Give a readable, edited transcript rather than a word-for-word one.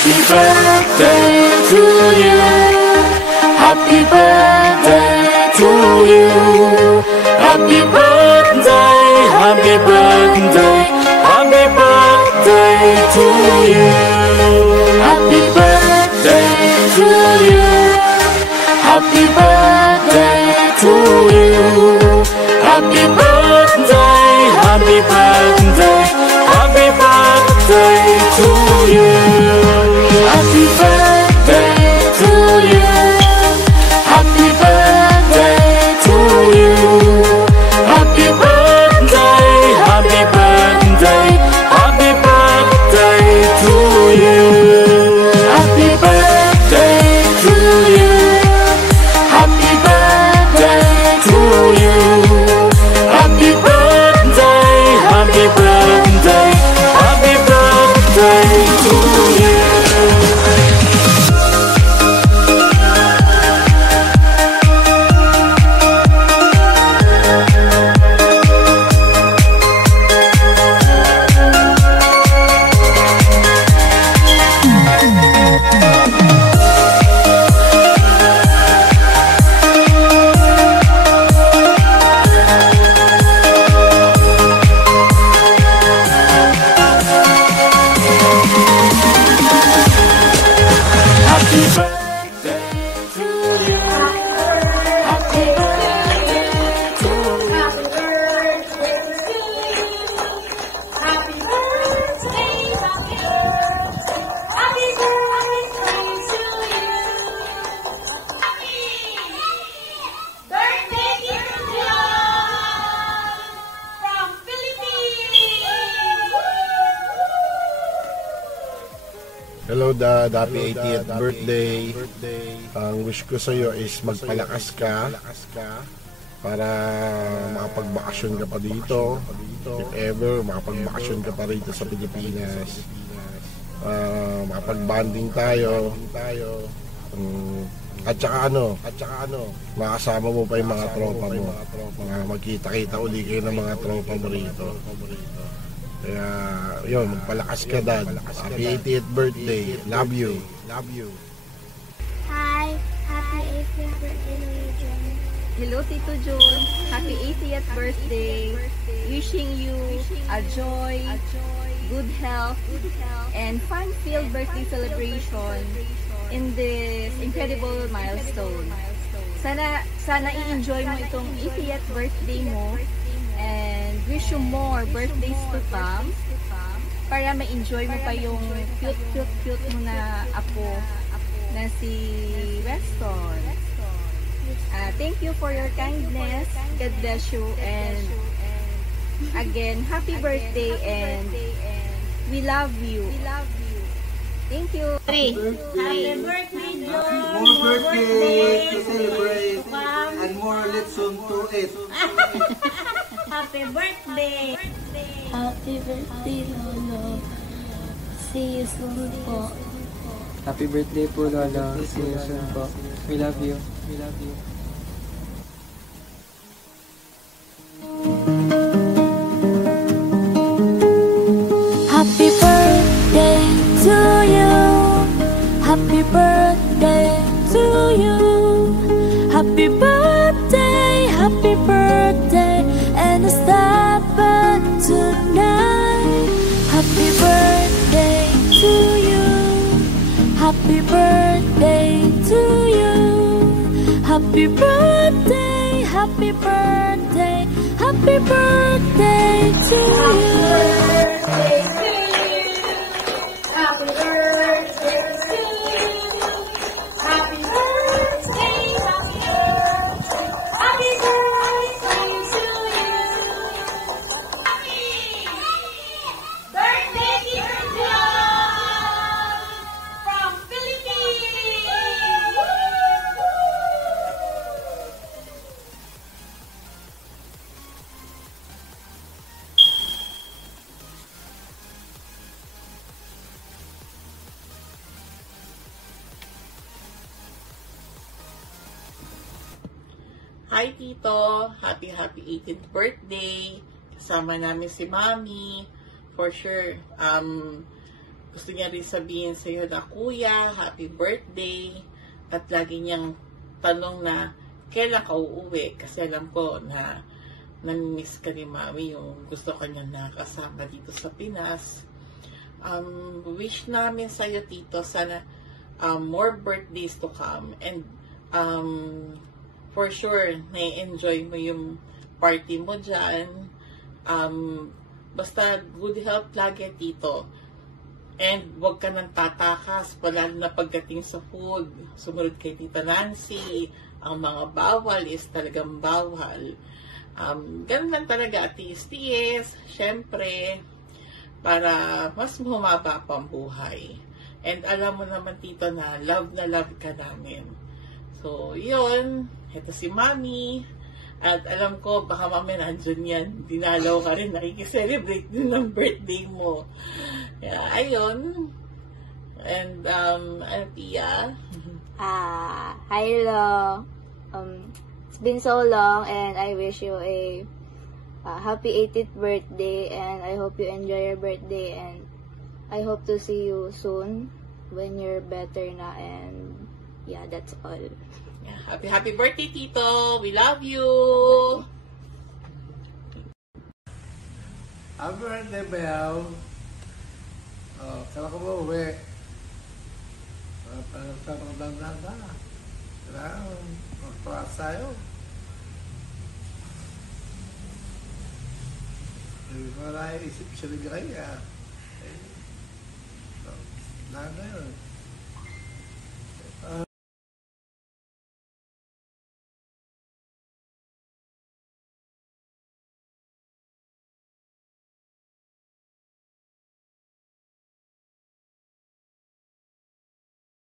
Happy birthday to you. Happy birthday to you. Happy birthday, happy birthday, happy birthday to you. Happy birthday to you. Happy birthday to you. Happy birthday, happy birthday, happy birthday to you. Happy birthday to you. Happy birthday to you. Happy birthday, happy birthday, happy birthday to you. Happy birthday to you. Happy birthday to you. Happy birthday, happy birthday, happy birthday to you. Happy birthday to you. Happy birthday to you. Happy birthday to you. Happy birthday, happy birthday, happy birthday to you. Birthday, dear John, from Philippines. Hello Dad, happy 80th birthday. Ang wish ko sa iyo is magpalakas ka para makapagbakasyon ka pa dito. If ever, makapagbakasyon ka pa rito sa Pilipinas. Makapag-bonding tayo. At saka makasama mo pa yung mga tropa mo. Magkita-kita uli kayo ng mga tropa mo rito. Kaya, yun, magpalakas ka Dad. Happy 80th birthday. Love you. Hi, happy 80th birthday, Lola John. Hello, Tito June. Happy 80th birthday. Wishing you a joy, good health, and fun-filled birthday celebration in this incredible milestone. Sana i-enjoy mo itong 80th birthday mo and wish you more birthdays to come para ma-enjoy mo pa yung cute mo na apo na si Weston. Thank you for your kindness. God bless you. And again, happy birthday and we love you. Thank you. Happy birthday, John. More birthday to celebrate and more lesson to eat. Happy birthday. Happy birthday, Lolo. See you soon po. Happy birthday po, Lola. See you soon po. We love you. Happy birthday to you. Happy birthday to you. Happy birthday, and it's happened tonight. Happy birthday to you. Happy birthday to you. Happy birthday, happy birthday, happy birthday to you. Happy birthday to you. Happy birthday, happy birthday, happy birthday to you. Birthday, dear John, from Philippines. Hi Tito, happy 18th birthday. Kasama namin si Mami. For sure, gusto niya rin sabihin sa'yo na, Kuya, happy birthday. At lagi niyang tanong na, kailan ka uuwi? Kasi alam ko na namimiss ka ni Mami, yung gusto ka niya nakasama dito sa Pinas. Wish namin sa'yo, Tito, sana more birthdays to come. And for sure, na-enjoy mo yung party mo dyan. Basta good health lagi, Tito. And huwag ka nang tatakas, lalo na pagdating sa food. Sumunod kay Tita Nancy. Ang mga bawal is talagang bawal. Ganun lang talaga, tiis-tiis, syempre, para mas humaba pa ang buhay. And alam mo naman, Tito, na love ka namin. So, yun. Ito si Mami. At alam ko, baka mamaya nandyan yan. Dinalaw ka rin, nakikiselebrate din ng birthday mo. Yeah, ayun. And, Pia? Hi, Lo. It's been so long, and I wish you a happy 80th birthday, and I hope you enjoy your birthday, and I hope to see you soon when you're better na, and yeah, that's all. Yeah, happy birthday, Tito! We love you! Happy birthday, Belle! Kala ko ba uwi? Parang na. Kailangan magpakas tayo. Hindi ko na naisip siya rin kaya. Lahat na yun.